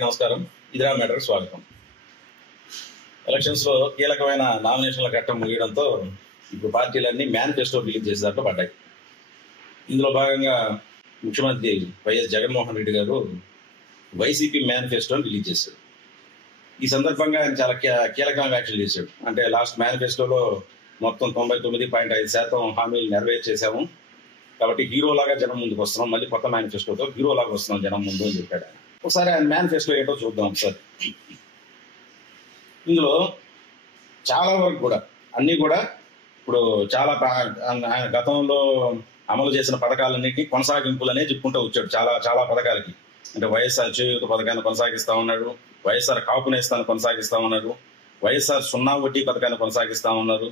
అందరికీ నమస్కారం. ఇదిరా మ్యాటర్ స్వాగతం. ఎలక్షన్స్ లో కీలకమైన నామినేషన్ల ఘట్టం ముగియడంతో ఇప్పుడు పార్టీలన్నీ మేనిఫెస్టో రిలీజ్ చేసే దాంట్లో పడ్డాయి. ఇందులో భాగంగా ముఖ్యమంత్రి వైఎస్ జగన్మోహన్ రెడ్డి గారు వైసీపీ మేనిఫెస్టోని రిలీజ్ చేశారు. ఈ సందర్భంగా ఆయన చాలా కీలకమైన వ్యాఖ్యలు చేశాడు. అంటే లాస్ట్ మేనిఫెస్టోలో మొత్తం 99.5% హామీలు నెరవేర్చేసాము, కాబట్టి హీరోలాగా జనం ముందుకు వస్తున్నాం, మళ్ళీ కొత్త మేనిఫెస్టోతో హీరోలాగా వస్తున్నాం జనం ముందు అని చెప్పాడు ఆయన. ఒకసారి ఆయన మేనిఫెస్టో ఏంటో చూద్దాం ఒకసారి. ఇందులో చాలా వరకు కూడా అన్ని కూడా ఇప్పుడు చాలా ఆయన గతంలో అమలు చేసిన పథకాలన్నింటినీ కొనసాగింపులనే చెప్పుకుంటూ వచ్చాడు. చాలా పథకాలకి అంటే వైఎస్ఆర్ చేయూత పథకాన్ని కొనసాగిస్తా ఉన్నాడు, వైఎస్ఆర్ కాపు నేస్తాన్ని కొనసాగిస్తా ఉన్నారు, వైఎస్ఆర్ 0 వడ్డీ పథకాన్ని కొనసాగిస్తా ఉన్నారు.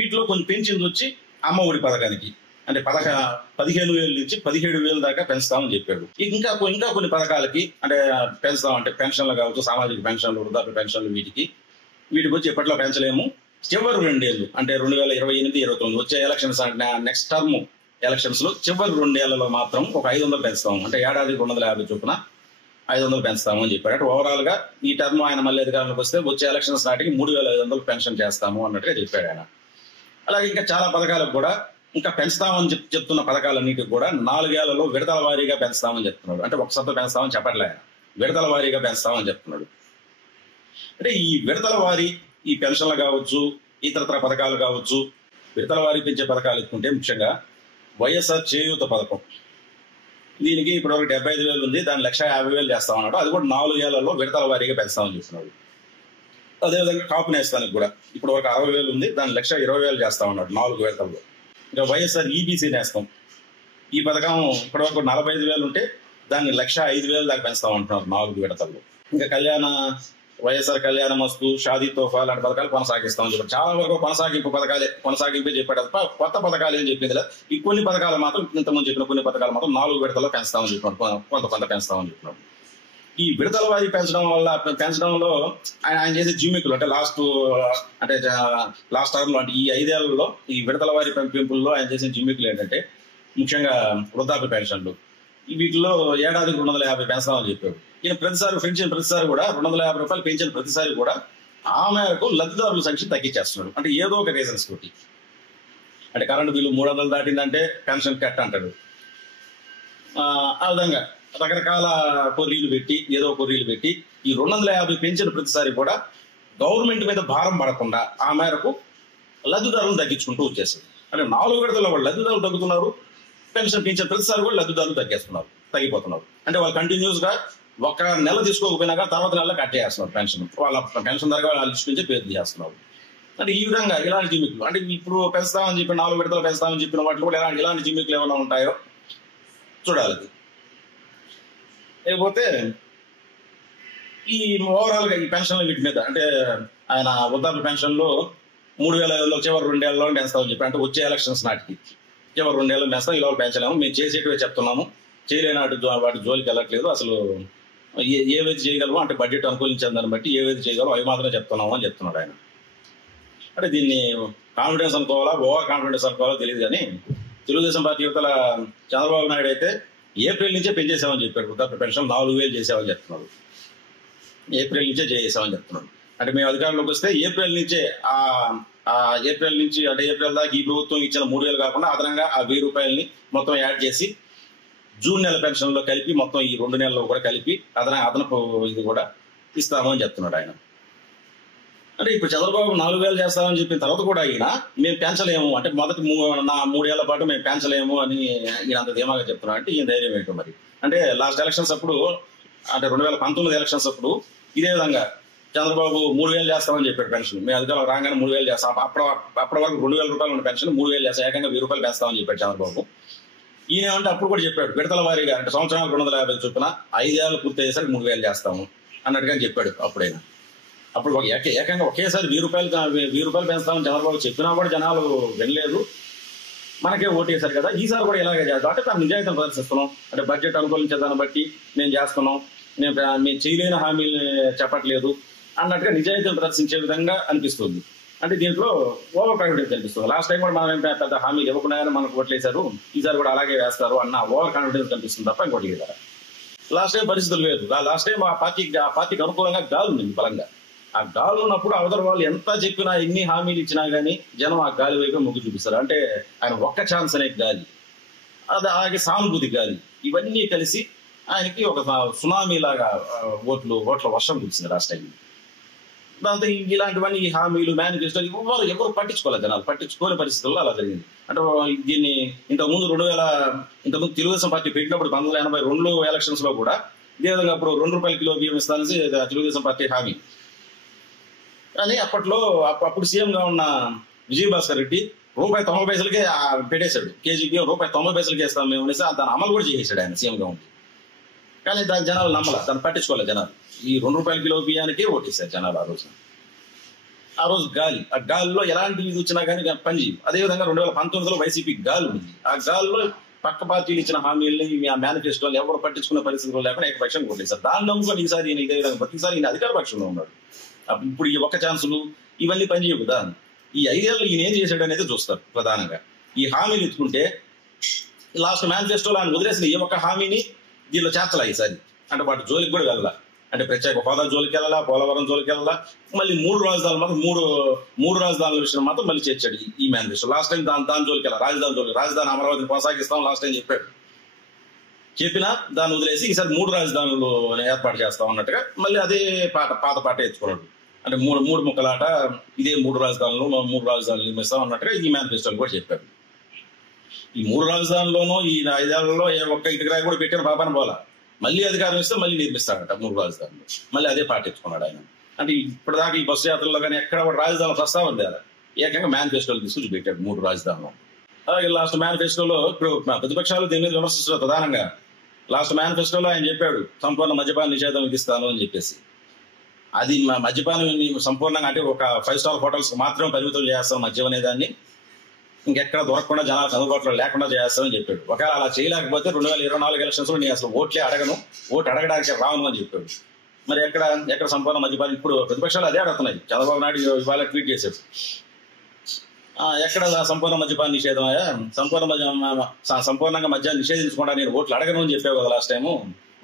వీటిలో కొంచెం పెంచింది వచ్చి అమ్మ ఒడి పథకానికి అంటే 15,000 నుంచి 17,000 దాకా పెంచుతామని చెప్పాడు. ఇంకా కొన్ని పథకాలకి అంటే పెంచుతామంటే పెన్షన్లు కావచ్చు, సామాజిక పెన్షన్లు, వృద్ధాప్య పెన్షన్లు, వీటికి వచ్చి ఎప్పట్లో పెంచలేము. చివరి 2 ఏళ్ళు అంటే 2028-29 వచ్చే ఎలక్షన్స్ అంటే నెక్స్ట్ టర్మ్ ఎలక్షన్స్ లో చివరి 2 ఏళ్లలో మాత్రం ఒక 500 పెంచుతాము, అంటే ఏడాదికి 250 చొప్పున 500 పెంచుతాము అని చెప్పాడు. అంటే ఓవరాల్ గా ఈ టర్మ్ ఆయన మళ్ళీ అధికారంలోకి వస్తే వచ్చే ఎలక్షన్స్ నాటికి 3,500 పెన్షన్ చేస్తాము అన్నట్టుగా చెప్పాడు ఆయన. అలాగే ఇంకా చాలా పథకాలకు కూడా ఇంకా పెంచుతామని చెప్తున్న పథకాలన్నిటికి కూడా 4 ఏళ్లలో విడతల వారీగా పెంచుతామని చెప్తున్నాడు. అంటే ఒకసారితో పెంచుతామని చెప్పట్లే ఆయన, విడతల వారీగా పెంచుతామని చెప్తున్నాడు. అంటే ఈ విడతల వారీ ఈ పెన్షన్లు కావచ్చు, ఇతరత్ర పథకాలు కావచ్చు, విడతల వారీ పెంచే పథకాలు ఎత్తుకుంటే ముఖ్యంగా వైఎస్ఆర్ చేయూత పథకం, దీనికి ఇప్పటివరకు 75,000 ఉంది, దాన్ని 1,50,000 చేస్తామన్నాడు. అది కూడా 4 ఏళ్లలో విడతల వారీగా పెంచుతామని చెప్తున్నాడు. అదేవిధంగా కాపు నేస్తానికి కూడా ఇప్పటివరకు 60,000 ఉంది, దాన్ని 1,20,000 చేస్తామన్నాడు 4 విడతల్లో. ఇంకా వైఎస్ఆర్ ఈబీసీ నేస్తాం, ఈ పథకం ఇప్పటివరకు 45,000 ఉంటే దాన్ని 1,05,000 దాకా పెంచుతామంటున్నారు 4 విడతల్లో. ఇంకా వైఎస్ఆర్ కళ్యాణ మస్తు, షాదీ తోఫా లాంటి పథకాలు కొనసాగిస్తామని చెప్పారు. చాలా వరకు కొనసాగింపే చెప్పాడు తప్ప కొత్త పథకాలు ఏం చెప్పింది లేదు. ఈ కొన్ని పథకాలు మాత్రం ఇంతకుముందు చెప్పిన కొన్ని పథకాలు మాత్రం 4 విడతల్లో పెంచుతామని చెప్పినాడు, కొంత పెంచుతామని చెప్పినాడు. ఈ విడతల వారి పెంచడంలో ఆయన చేసే జిమ్మికులు అంటే లాస్ట్ టర్మ్ లో అంటే ఈ 5 ఏళ్లలో ఈ విడతల వారి పెంపుల్లో ఆయన చేసిన జిమ్మికులు ఏంటంటే ముఖ్యంగా వృద్ధాప్య పెన్షన్లు, వీటిలో ఏడాదికి 250 పెంచుతామని చెప్పాడు. ఈయన పెంచిన ప్రతిసారి కూడా 250 రూపాయలు పెంచిన ప్రతిసారి కూడా ఆ మేరకు లబ్ధిదారుల సంఖ్య తగ్గించేస్తున్నాడు. అంటే ఏదో ఒక రీజన్స్ తోటి, అంటే కరెంటు బిల్లు 300 దాటిందంటే పెన్షన్ కట్ అంటాడు. ఆ విధంగా రకరకాల కొర్రీలు పెట్టి ఈ 250 పెంచిన ప్రతిసారి కూడా గవర్నమెంట్ మీద భారం పడకుండా ఆ మేరకు లబ్ధిదారులను తగ్గించుకుంటూ వచ్చేస్తుంది. అంటే 4 విడతల్లో వాళ్ళు లబ్ధిదారులు తగ్గుతున్నారు, పెన్షన్ పెంచిన ప్రతిసారి కూడా లబ్ధిదారులు తగ్గిపోతున్నారు. అంటే వాళ్ళు కంటిన్యూస్ గా ఒక నెల తీసుకోకపోయినా తర్వాత నెల కట్ చేస్తున్నారు పెన్షన్, వాళ్ళ పెన్షన్ ధర వాళ్ళ లిస్ట్ నుంచే పేరు చేస్తున్నారు. అంటే ఈ విధంగా ఇలాంటి జిమ్మికులు అంటే ఇప్పుడు పెంచుతామని చెప్పి 4 విడతలు పెంచుతామని చెప్పిన వాటిలో కూడా ఇలాంటి జిమ్మికులు ఏమైనా ఉంటాయో చూడాలి. లేకపోతే ఈ ఓవరాల్ గా ఈ పెన్షన్లు వీటి మీద అంటే ఆయన వృద్ధాప్య పెన్షన్లు 3,500 చివరి 2 ఏళ్లలో పెంచుతామని చెప్పి, అంటే వచ్చే ఎలక్షన్స్ నాటికి చివరి 2 ఏళ్ళు పెంచుతాం, ఇలా పెంచలేము, మేము చేసేటివే చెప్తున్నాము, చేయలేని వాటి జోలికి వెళ్ళట్లేదు, అసలు ఏవైతే చేయగలమో అంటే బడ్జెట్ అనుకూలించిన దాన్ని బట్టి ఏవైతే చేయగలమో అవి మాత్రమే చెప్తున్నాము అని చెప్తున్నాడు ఆయన. అంటే దీన్ని కాన్ఫిడెన్స్ అనుకోవాలా, ఓవర్ కాన్ఫిడెన్స్ అనుకోవాలో తెలియదు. కానీ తెలుగుదేశం పార్టీ యువతల చంద్రబాబు నాయుడు అయితే ఏప్రిల్ నుంచే పెంచేసామని చెప్పాడు, వృద్ధాప్య పెన్షన్ 4,000 చేసామని చెప్తున్నాడు, ఏప్రిల్ నుంచే చేసామని చెప్తున్నాడు. అంటే మేము అధికారంలోకి వస్తే ఏప్రిల్ నుంచి అంటే ఏప్రిల్ దాకా ఈ ప్రభుత్వం ఇచ్చిన 3,000 కాకుండా అదనంగా ఆ 1,000 రూపాయలని మొత్తం యాడ్ చేసి జూన్ నెల పెన్షన్ లో కలిపి మొత్తం ఈ 2 నెలల్లో కూడా కలిపి అదనపు ఇది కూడా ఇస్తాము అని చెప్తున్నాడు ఆయన. అంటే ఇప్పుడు చంద్రబాబు 4,000 చేస్తామని చెప్పిన తర్వాత కూడా మేము పెంచలేము, అంటే మొదటి 3 ఏళ్ల పాటు మేము పెంచలేము అని ఈయన అంత ధీమాగా చెప్తున్నాడు. అంటే ఈయన ధైర్యం ఏంటో మరి. అంటే లాస్ట్ ఎలక్షన్స్ అప్పుడు అంటే 2019 ఎలక్షన్స్ అప్పుడు ఇదే విధంగా చంద్రబాబు 3,000 చేస్తామని చెప్పాడు పెన్షన్, మేము అధికారం రాగానే 3,000 చేస్తాం, అప్పటి వరకు 2,000 రూపాయలు ఉన్న పెన్షన్ 3,000 చేస్తాం, ఏకంగా 1,000 రూపాయలు పెంచుతామని చెప్పాడు చంద్రబాబు. ఈయన అంటే అప్పుడు కూడా చెప్పాడు విడతల వారీగా అంటే సంవత్సరానికి 250 చొప్పున 5 ఏళ్ళు పూర్తి అయ్యేసరికి 3,000 చేస్తాము అన్నట్టుగా చెప్పాడు అప్పుడైనా. అప్పుడు ఏకంగా ఒకేసారి 1,000 రూపాయలు పెంచుతామని చంద్రబాబు చెప్పినా కూడా జనాలు వినలేదు, మనకే ఓటేశారు కదా, ఈసారి కూడా ఇలాగే చేద్దాం అంటే తను నిజాయితీని ప్రదర్శిస్తున్నాం, అంటే బడ్జెట్ అనుకూలించే దాన్ని బట్టి మేము చేస్తున్నాం, మేము చేయలేని హామీలు చెప్పట్లేదు అన్నట్టుగా నిజాయితీని ప్రదర్శించే విధంగా అనిపిస్తుంది. అంటే దీంట్లో ఓవర్ కాన్ఫిడెన్స్ కనిపిస్తుంది. లాస్ట్ టైం కూడా మనం ఏం పెద్ద హామీలు ఇవ్వకుండా మనకు ఓట్లేశారు, ఈసారి కూడా అలాగే వేస్తారు అన్న ఓవర్ కాన్ఫిడెన్స్ కనిపిస్తుంది తప్ప ఇంకోటి లేదా. లాస్ట్ టైం పరిస్థితులు లేదు. లాస్ట్ టైం ఆ పార్టీకి అనుకూలంగా గాలి ఉంది బలంగా. ఆ గాలి ఉన్నప్పుడు అవతల వాళ్ళు ఎంత చెప్పినా ఎన్ని హామీలు ఇచ్చినా గానీ జనం ఆ గాలి వైపు మొగ్గు చూపిస్తారు. అంటే ఆయన ఒక్క ఛాన్స్ అనే గాలి, అది అలాగే సానుభూతి గాలి, ఇవన్నీ కలిసి ఆయనకి ఒక సునామీ లాగా ఓట్ల వర్షం కురిసింది లాస్ట్ టైం. దాంతో ఇలాంటివన్నీ ఈ హామీలు మేనిఫెస్టో ఎవరు పట్టించుకోలేదు, జనాలు పట్టించుకోని పరిస్థితుల్లో అలా జరిగింది. అంటే దీన్ని ఇంతకుముందు ఇంతకుముందు తెలుగుదేశం పార్టీ పెట్టినప్పుడు 1982 ఎలక్షన్స్ లో కూడా ఇదే విధంగా అప్పుడు ₹2 కిలో బియ్యం ఇస్తానని తెలుగుదేశం పార్టీ హామీ. కానీ అప్పుడు సీఎం గా ఉన్న విజయభాస్కర్ రెడ్డి ₹1.90 పెట్టేశాడు. కేజీ బియ్యం ₹1.90 ఇస్తాం మేము అనేసి దాన్ని అమలు కూడా చేసేసాడు ఆయన సీఎం గా ఉంది. కానీ దాని జనాలు దాన్ని పట్టించుకోలేదు జనాలు. ఈ ₹2 కిలో బియ్యానికి ఓటేశారు జనాలు ఆ రోజు గాలి. ఆ గాలిలో ఎలాంటి ఇది వచ్చినా కానీ పని చేయవు. అదేవిధంగా 2019లో వైసీపీ గాలి ఉంది. ఆ గాలిలో పక్క పార్టీలు ఇచ్చిన హామీల్ని మేనిఫెస్టోలు ఎవరు పట్టించుకునే పరిస్థితులు లేకుండా ఏకపక్షంగా ఓటేశారు. దానిలో కూడా ఈసారి ఇదే విధంగా ప్రతిసారి ఈయన అధికార పక్షంలో ఉన్నాడు. ఇప్పుడు ఈ ఒక్క ఛాన్సులు ఇవన్నీ పనిచేయవు కదా. ఈ 5 ఏళ్ళు ఈయన ఏం చేశాడు అనేది చూస్తారు ప్రధానంగా. ఈ హామీలు ఎత్తుకుంటే లాస్ట్ మేనిఫెస్టోలో ఆయన వదిలేసిన ఏ ఒక్క హామీని దీనిలో చేర్చలా ఈసారి. అంటే వాటి జోలికి కూడా వెళ్ళాల. అంటే ప్రత్యేక హోదా జోలికి వెళ్ళాలా, పోలవరం జోలికి వెళ్ళాలా, మళ్ళీ 3 రాజధానులు మాత్రం మూడు రాజధానుల విషయం మాత్రం మళ్ళీ చేర్చాడు ఈ మేనిఫెస్టో. లాస్ట్ టైం దాని జోలికి వెళ్ళాలి, రాజధాని అమరావతిని కొనసాగిస్తాం లాస్ట్ టైం చెప్పినా దాన్ని వదిలేసి ఈసారి 3 రాజధానులు ఏర్పాటు చేస్తాం అన్నట్టుగా మళ్ళీ అదే పాత పాట ఎత్తుకున్నాడు. అంటే మూడు ముక్కలాట, ఇదే 3 రాజధానులు నిర్మిస్తాం అన్నట్టుగా ఈ మేనిఫెస్టోలు కూడా చెప్పారు. ఈ 3 రాజధానుల్లోనూ ఈ 5 ఏళ్లలో ఏ ఒక్క ఇటుకరాయి కూడా పెట్టిన పాపాన పోలా. మళ్ళీ అధికారం ఇస్తే మళ్ళీ నిర్మిస్తాడట 3 రాజధానులు. మళ్ళీ అదే పాటించుకున్నాడు ఆయన. అంటే ఇప్పటిదాకా ఈ బస్సు యాత్రల్లో కానీ ఎక్కడ కూడా రాజధానుల ప్రస్తావన లేదు. ఏకంగా మేనిఫెస్టోలు తీసుకొచ్చి పెట్టాడు 3 రాజధానులు. అలాగే లాస్ట్ మేనిఫెస్టోలో ఇప్పుడు ప్రతిపక్షాలు దీని మీద విమర్శిస్తున్నారు ప్రధానంగా. లాస్ట్ మేనిఫెస్టోలో ఆయన చెప్పాడు సంపూర్ణ మద్యపాన నిషేధం విధిస్తాను అని చెప్పేసి. అది మద్యపానం సంపూర్ణంగా అంటే ఒక 5 స్టార్ హోటల్స్ మాత్రమే పరిమితం చేస్తాం మద్యం అనే దాన్ని, ఇంకెక్కడ దొరకకుండా జనాలకు అందుబాటులో లేకుండా చేస్తామని చెప్పాడు. ఒకవేళ అలా చేయలేకపోతే 2024 ఎలక్షన్స్ లో నేను అసలు ఓట్లే అడగను, ఓటు అడగడానికి రాను అని చెప్పాడు. మరి ఎక్కడ సంపూర్ణ మద్యపానం? ఇప్పుడు ప్రతిపక్షాలు అదే అడుగుతున్నాయి. చంద్రబాబు నాయుడు ఇవాళ ట్వీట్ చేశాడు, ఎక్కడ సంపూర్ణ మద్యపాన నిషేధం, సంపూర్ణంగా మద్యాన్ని నిషేధించకుండా నేను ఓట్లు అడగను అని చెప్పావు కదా లాస్ట్ టైము.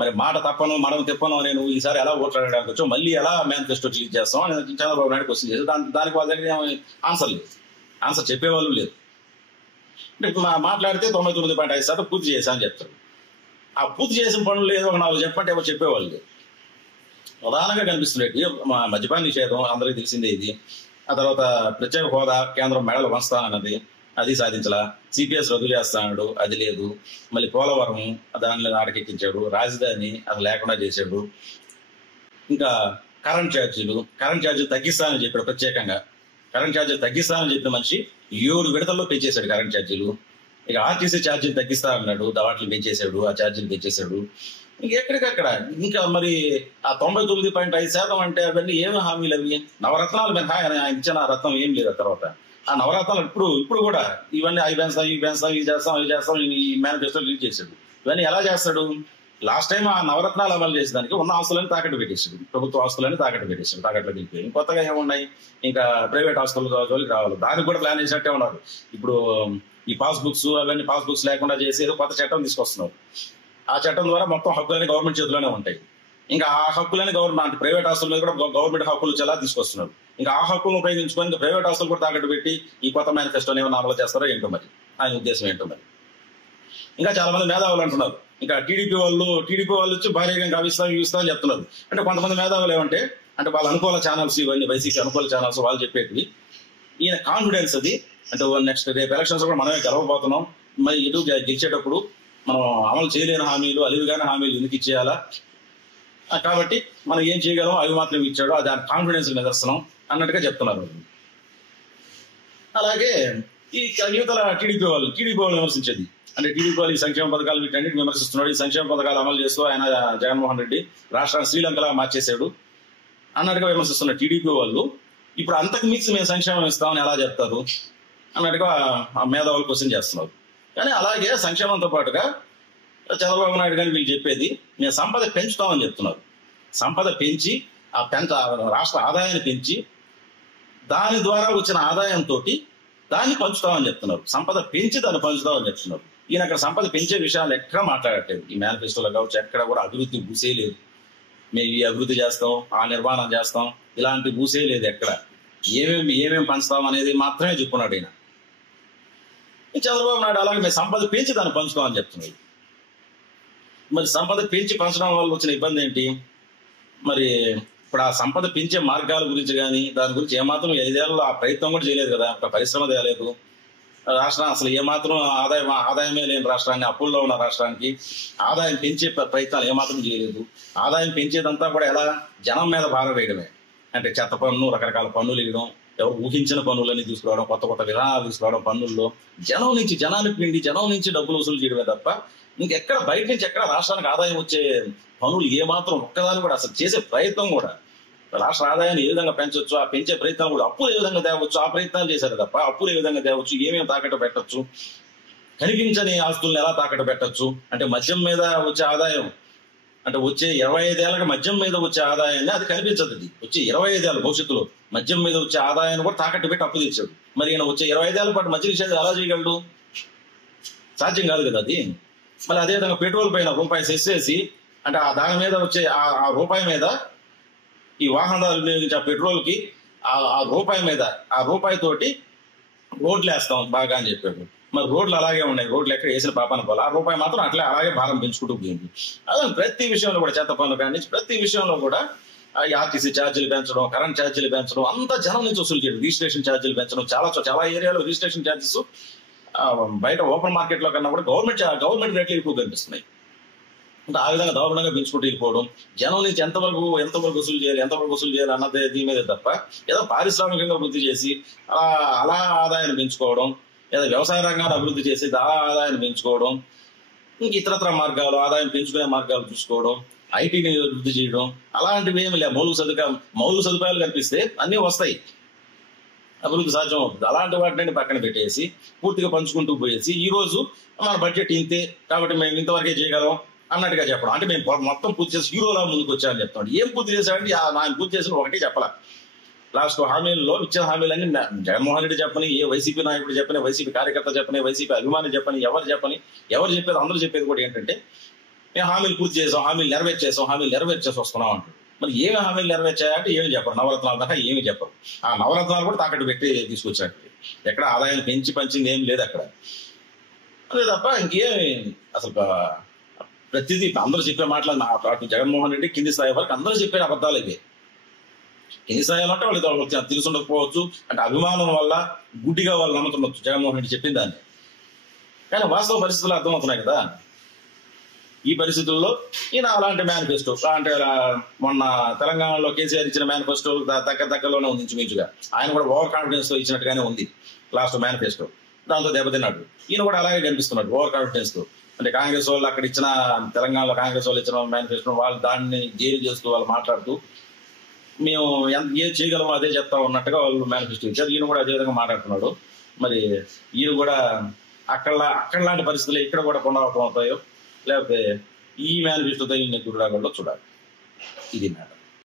మరి మాట తప్పను మడం తిప్పను నేను ఈసారి ఎలా ఓట్లు అడగడానికి వచ్చావు, మళ్ళీ ఎలా మేనిఫెస్టో రిలీజ్ చేస్తాం అని చంద్రబాబు నాయుడు క్వశ్చన్ చేశారు. దానికి వాళ్ళ దగ్గర ఆన్సర్ లేదు, ఆన్సర్ చెప్పేవాళ్ళు లేదు. అంటే మాట్లాడితే 99.5% పూర్తి చేశా అని చెప్తారు. ఆ పూర్తి చేసిన పనులు ఏదో ఒక 4 చెప్పంటే ఎవరు చెప్పేవాళ్ళు లేదు. ప్రధానంగా కనిపిస్తున్నాయి మద్యపాన నిషేధం, అందరికీ తెలిసిందే ఇది. ఆ తర్వాత ప్రత్యేక హోదా కేంద్రం మెడలు వంచుతానన్నది, అది సాధించలా. సిపిఎస్ రద్దు చేస్తాడు, అది లేదు. మళ్ళీ పోలవరం దానిలో ఆటకెక్కించాడు, రాజధాని అది లేకుండా చేశాడు. ఇంకా కరెంట్ ఛార్జీలు తగ్గిస్తానని చెప్పాడు. ప్రత్యేకంగా కరెంట్ ఛార్జీలు తగ్గిస్తానని చెప్పిన మనిషి 7 విడతల్లో పెంచేశాడు కరెంట్ ఛార్జీలు. ఇక ఆర్టీసీ ఛార్జీలు తగ్గిస్తా అన్నాడు, వాటిని పెంచేశాడు, ఆ ఛార్జీలు పెంచేశాడు. ఇంకెక్కడికక్కడ ఇంకా మరి ఆ 99.5% అంటే అవన్నీ ఏమి హామీలు అవి? నవరత్నాలు మినహా ఆయన ఇచ్చిన రత్నం ఏం లేదు. ఆ తర్వాత ఆ నవరత్నాలు ఇప్పుడు కూడా ఇవన్నీ అవి పెంచుతాం, ఇది చేస్తాం ఈ మేనిఫెస్టో రిలీజ్ చేశాడు. ఇవన్నీ ఎలా చేస్తాడు? లాస్ట్ టైం ఆ నవరత్నాలు అమలు చేసేదానికి ఉన్న ఆస్తులని తాకట్టు పెట్టేశాడు, ప్రభుత్వ ఆస్తులని తాకట్టు పెట్టేశాడు. తాకట్లో దిగిపోయి కొత్తగా ఏమున్నాయి, ఇంకా ప్రైవేట్ ఆస్తుల జోలికి రావాలి. దానికి కూడా ప్లాన్ చేసినట్టే ఉన్నారు. ఇప్పుడు ఈ పాస్బుక్స్ లేకుండా చేసి ఏదో కొత్త చట్టం తీసుకొస్తున్నారు. ఆ చట్టం ద్వారా మొత్తం హక్కులన్నీ గవర్నమెంట్ చేతిలోనే ఉంటాయి. ఇంకా ఆ హక్కులని గవర్నమెంట్ ప్రైవేట్ ఆస్తుల మీద కూడా గవర్నమెంట్ హక్కులు చాలా తీసుకొస్తున్నారు. ఇంకా ఆ హక్కులను ఉపయోగించుకొని ఇంకా ప్రైవేట్ ఆస్తులు కూడా తాకట్టు పెట్టి ఈ కొత్త మేనిఫెస్టోని ఏమైనా అమలు చేస్తారో ఏంటో మరి, ఆయన ఉద్దేశం ఏంటో మరి. ఇంకా చాలా మంది మేధావులు అంటున్నారు, ఇంకా టీడీపీ వాళ్ళు వచ్చి భారీగా ఇస్తాం అని చెప్తున్నారు. అంటే కొంతమంది మేధావులు ఏమంటే అంటే వాళ్ళ అనుకూల ఛానల్స్, ఇవన్నీ వైసీపీ అనుకూల ఛానల్స్ వాళ్ళు చెప్పేటివి, ఈయన కాన్ఫిడెన్స్ అది. అంటే నెక్స్ట్ రేపు ఎలక్షన్స్ కూడా మనమే గెలవబోతున్నాం, మరి ఇటు గెలిచేటప్పుడు మనం అమలు చేయలేని హామీలు, అలివిగానే హామీలు ఎందుకు ఇచ్చేయాలా, కాబట్టి మనం ఏం చేయగలం అవి మాత్రం ఇచ్చాడు, అది కాన్ఫిడెన్స్ నిదర్శనం అన్నట్టుగా చెప్తున్నారు. అలాగే ఈ యువతల టీడీపీ వాళ్ళు విమర్శించేది అంటే టీడీపీ వాళ్ళు ఈ సంక్షేమ పథకాలు వీటన్నిటిని విమర్శిస్తున్నాడు. ఈ సంక్షేమ పథకాలు అమలు చేస్తూ ఆయన జగన్మోహన్ రెడ్డి రాష్ట్రాన్ని శ్రీలంకలా మార్చేశాడు అన్నట్టుగా విమర్శిస్తున్న టీడీపీ వాళ్ళు ఇప్పుడు అంతకు మించి మేము సంక్షేమం ఇస్తామని ఎలా చెప్తారు అన్నట్టుగా ఆ మేధావులు క్వశ్చన్ చేస్తున్నారు. కానీ అలాగే సంక్షేమంతో పాటుగా చంద్రబాబు నాయుడు గారు వీళ్ళు చెప్పేది మేము సంపద పెంచుతామని చెప్తున్నారు. సంపద పెంచి రాష్ట్ర ఆదాయాన్ని పెంచి దాని ద్వారా వచ్చిన ఆదాయంతో దాన్ని పంచుతామని చెప్తున్నారు. సంపద పెంచి దాన్ని పంచుతామని చెప్తున్నారు. ఈయన అక్కడ సంపద పెంచే విషయాలు ఎక్కడ మాట్లాడట్లేదు. ఈ మేనిఫెస్టోలో కావచ్చు ఎక్కడ కూడా అభివృద్ధి ఊసే లేదు. మేము ఈ అభివృద్ధి చేస్తాం, ఆ నిర్మాణం చేస్తాం, ఇలాంటి ఊసే లేదు ఎక్కడ. ఏమేమి పంచుతాం అనేది మాత్రమే చెప్పుకున్నాడు ఈయన. చంద్రబాబు నాయుడు అలాగే మేము సంపద పెంచి దాన్ని పంచుతామని చెప్తున్నాడు. మరి సంపద పెంచి పంచడం వల్ల వచ్చిన ఇబ్బంది ఏంటి? మరి ఇప్పుడు ఆ సంపద పెంచే మార్గాల గురించి కానీ దాని గురించి ఏమాత్రం 5 ఏళ్ళలో ఆ ప్రయత్నం కూడా చేయలేదు కదా. ఒక పరిశ్రమ తేలేదు. రాష్ట్రం అసలు ఏమాత్రం ఆదాయమే లేని రాష్ట్రాన్ని, అప్పుల్లో ఉన్న రాష్ట్రానికి ఆదాయం పెంచే ప్రయత్నాలు ఏమాత్రం చేయలేదు. ఆదాయం పెంచేదంతా కూడా ఎలా జనం మీద భారం వేయడమే. అంటే చెత్త పన్ను, రకరకాల పన్నులు వేయడం, ఎవరు ఊహించిన పన్నులన్నీ తీసుకురావడం, కొత్త కొత్త విధానాలు తీసుకురావడం, పన్నుల్లో జనానికి పిండి జనం నుంచి డబ్బులు వసూలు చేయడమే తప్ప ఇంకెక్కడ బయట నుంచి ఎక్కడ రాష్ట్రానికి ఆదాయం వచ్చే పనులు ఏమాత్రం ఒక్కదాని కూడా అసలు చేసే ప్రయత్నం కూడా, రాష్ట్ర ఆదాయాన్ని ఏ విధంగా పెంచవచ్చు, ఆ పెంచే ప్రయత్నం కూడా, అప్పులు ఏ విధంగా తేవచ్చు ఆ ప్రయత్నాలు చేశారు తప్ప అప్పులు ఏ విధంగా తేవచ్చు, ఏమేమి తాకట్టు పెట్టచ్చు, కనిపించని ఆస్తులను ఎలా తాకట్టు పెట్టచ్చు, అంటే మద్యం మీద వచ్చే ఆదాయం, అంటే వచ్చే 25 ఏళ్ళకి మద్యం మీద వచ్చే ఆదాయాన్ని అది కనిపించదు. వచ్చే 25 ఏళ్ళ భవిష్యత్తులో మద్యం మీద వచ్చే ఆదాయాన్ని కూడా తాకట్టు పెట్టి అప్పు తెచ్చాడు. మరి ఈయన వచ్చే 25 ఏళ్ళ పాటు మద్యం నిషేధం ఎలా చేయగలడు? సాధ్యం కాదు కదా అది. మళ్ళీ అదేవిధంగా పెట్రోల్ పైన రూపాయి సెస్సేసి, అంటే ఆ దాని మీద వచ్చే ఆ రూపాయి మీద ఈ వాహనాలు వినియోగించే ఆ పెట్రోల్ కి ఆ రూపాయి మీద ఆ రూపాయితోటి రోడ్లు వేస్తాం బాగా అని చెప్పాడు. మరి రోడ్లు అలాగే ఉన్నాయి, రోడ్లు ఎక్కడ వేసిన పాపాన పోవాలి, ఆ రూపాయి మాత్రం అలాగే భారం పెంచుకుంటూ పోయింది. అలా ప్రతి విషయంలో కూడా చెత్త పనులు కానీ ప్రతి విషయంలో కూడా ఆర్టీసీ ఛార్జీలు పెంచడం, కరెంట్ ఛార్జీలు పెంచడం, అంతా జనం నుంచి వసూలు చేయడం, రిజిస్ట్రేషన్ ఛార్జీలు పెంచడం, చాలా ఏరియాలో రిజిస్ట్రేషన్ ఛార్జెస్ బయట ఓపెన్ మార్కెట్ లో కన్నా కూడా గవర్నమెంట్ రేట్లు ఎక్కువ కనిపిస్తున్నాయి. అంటే ఆ విధంగా దారుణంగా పెంచుకుంటూ వెళ్ళిపోవడం, జనం నుంచి ఎంతవరకు వసూలు చేయాలి అన్నది దీని మీద తప్ప ఏదో పారిశ్రామికంగా వృద్ధి చేసి అలా ఆదాయాన్ని పెంచుకోవడం, లేదా వ్యవసాయ రంగాన్ని అభివృద్ధి చేసి ఆదాయాన్ని పెంచుకోవడం, ఇంక ఇతరత్ర మార్గాలు ఆదాయం పెంచుకునే మార్గాలు చూసుకోవడం, ఐటీని వృద్ధి చేయడం, అలాంటివి ఏమి లే. మౌలిక సదుపాయాలు కనిపిస్తే అన్నీ వస్తాయి, అభివృద్ధి సాధ్యం అవుతుంది. అలాంటి వాటిని పక్కన పెట్టేసి పూర్తిగా పంచుకుంటూ పోయేసి ఈ రోజు మన బడ్జెట్ ఇంతే కాబట్టి మేము ఇంతవరకే చేయగలం అన్నట్టుగా చెప్పడం. అంటే మేము మొత్తం పూర్తి చేసి హీరోలా ముందుకు వచ్చామని చెప్తాం. ఏం పూర్తి చేశాడంటే ఆయన పూర్తి చేసిన ఒకటి చెప్పాల. లాస్ట్ హామీల్లో ఇచ్చిన హామీలన్నీ జగన్మోహన్ రెడ్డి చెప్పని, ఏ వైసీపీ నాయకుడు చెప్పని, వైసీపీ కార్యకర్త చెప్పని, వైసీపీ అభిమాని చెప్పని, ఎవరు చెప్పేది అందరూ చెప్పేది కూడా ఏంటంటే మేము హామీలు పూర్తి చేసాం, హామీలు నెరవేర్చేసి వస్తున్నాం అంటారు. మరి ఏమి హామీలు నెరవేర్చాయంటే ఏమి చెప్పరు, నవరత్నాలు దాకా ఏమి చెప్పరు. ఆ నవరత్నాలు కూడా తాకట్టు పెట్టి తీసుకొచ్చినట్టు, ఎక్కడ ఆదాయాన్ని పంచింది ఏం లేదు అక్కడ. అదే తప్ప ఇంకేమి అసలు ప్రతిదీ అందరూ చెప్పే మాటలు అటు జగన్మోహన్ రెడ్డి కింది స్థాయి వరకు అందరూ చెప్పే అబద్ధాలు ఇవే. కింది స్థాయిలో అంటే వాళ్ళు తెలుసుండకపోవచ్చు, అంటే అభిమానం వల్ల గుడ్డిగా వాళ్ళు నమ్ముతుండొచ్చు జగన్మోహన్ రెడ్డి చెప్పిన దాన్ని. కానీ వాస్తవ పరిస్థితులు అర్థమవుతున్నాయి కదా. ఈ పరిస్థితుల్లో ఈయన అలాంటి మేనిఫెస్టో, అంటే మొన్న తెలంగాణలో కేసీఆర్ ఇచ్చిన మేనిఫెస్టో దగ్గరలోనే ఉంది ఇంచుమించుగా. ఆయన కూడా ఓవర్ కాన్ఫిడెన్స్ తో ఇచ్చినట్టుగానే ఉంది లాస్ట్ మేనిఫెస్టో. దాంతో దెబ్బతిన్నాడు. ఈయన కూడా అలాగే కనిపిస్తున్నాడు ఓవర్ కాన్ఫిడెన్స్ తో. అంటే కాంగ్రెస్ వాళ్ళు అక్కడ ఇచ్చిన, తెలంగాణలో కాంగ్రెస్ వాళ్ళు ఇచ్చిన మేనిఫెస్టో వాళ్ళు దాన్ని జైలు చేస్తూ వాళ్ళు మాట్లాడుతూ మేము ఏం చేయగలమో అదే చెప్తా ఉన్నట్టుగా వాళ్ళు మేనిఫెస్టో ఇచ్చారు. ఈయన కూడా అదే విధంగా మాట్లాడుతున్నాడు. మరి ఈయన కూడా అక్కడ లాంటి పరిస్థితులు ఇక్కడ కూడా పునరావృతం అవుతాయో, లేకపోతే ఈ మేనిఫెస్టోతో ఈయన గురురాగంలో చూడాలి. ఇది మ్యాటర్.